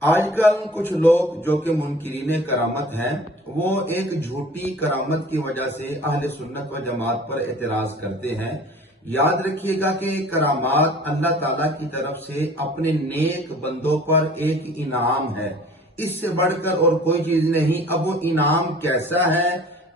آج کل کچھ لوگ جو کہ منکرین کرامت ہیں وہ ایک جھوٹی کرامت کی وجہ سے اہل سنت و جماعت پر اعتراض کرتے ہیں۔ یاد رکھیے گا کہ کرامات اللہ تعالیٰ کی طرف سے اپنے نیک بندوں پر ایک انعام ہے، اس سے بڑھ کر اور کوئی چیز نہیں۔ اب وہ انعام کیسا ہے،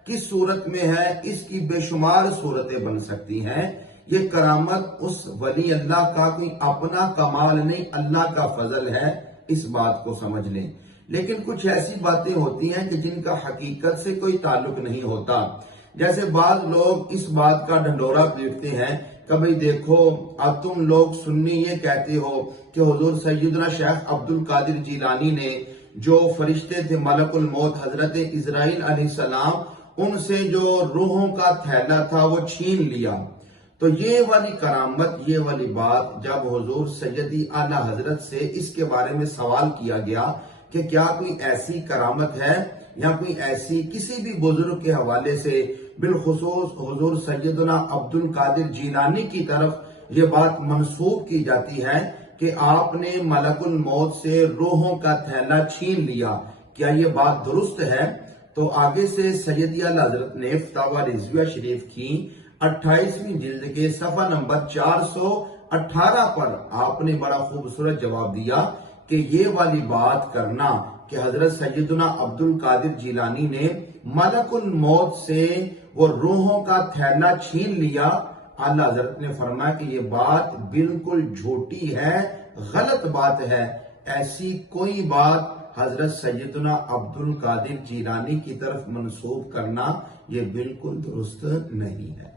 کس صورت میں ہے، اس کی بے شمار صورتیں بن سکتی ہیں۔ یہ کرامت اس ولی اللہ کا کوئی اپنا کمال نہیں، اللہ کا فضل ہے، اس بات کو سمجھ لیں۔ لیکن کچھ ایسی باتیں ہوتی ہیں کہ جن کا حقیقت سے کوئی تعلق نہیں ہوتا۔ جیسے بعض لوگ اس بات کا ڈھنڈورا پیٹتے ہیں کہ بھئی دیکھو اب تم لوگ سنی یہ کہتے ہو کہ حضور سیدنا شیخ عبد القادر جیلانی نے جو فرشتے تھے ملک الموت حضرت عزرائیل علیہ السلام، ان سے جو روحوں کا تھیلا تھا وہ چھین لیا۔ تو یہ والی کرامت، یہ والی بات جب حضور سیدی اعلیٰ حضرت سے اس کے بارے میں سوال کیا گیا کہ کیا کوئی ایسی کرامت ہے یا کوئی ایسی کسی بھی بزرگ کے حوالے سے بالخصوص حضور سیدنا عبد القادر جیلانی کی طرف یہ بات منسوب کی جاتی ہے کہ آپ نے ملک الموت سے روحوں کا تھیلا چھین لیا، کیا یہ بات درست ہے؟ تو آگے سے سیدی اعلیٰ حضرت نے فتاوی رضویہ شریف کی 28ویں جلد کے صفحہ نمبر 418 پر آپ نے بڑا خوبصورت جواب دیا کہ یہ والی بات کرنا کہ حضرت سیدنا عبد القادر جیلانی نے ملک الموت سے وہ روحوں کا تھیلا چھین لیا، اعلیٰ حضرت نے فرمایا کہ یہ بات بالکل جھوٹی ہے، غلط بات ہے۔ ایسی کوئی بات حضرت سیدنا عبد القادر جیلانی کی طرف منسوب کرنا یہ بالکل درست نہیں ہے۔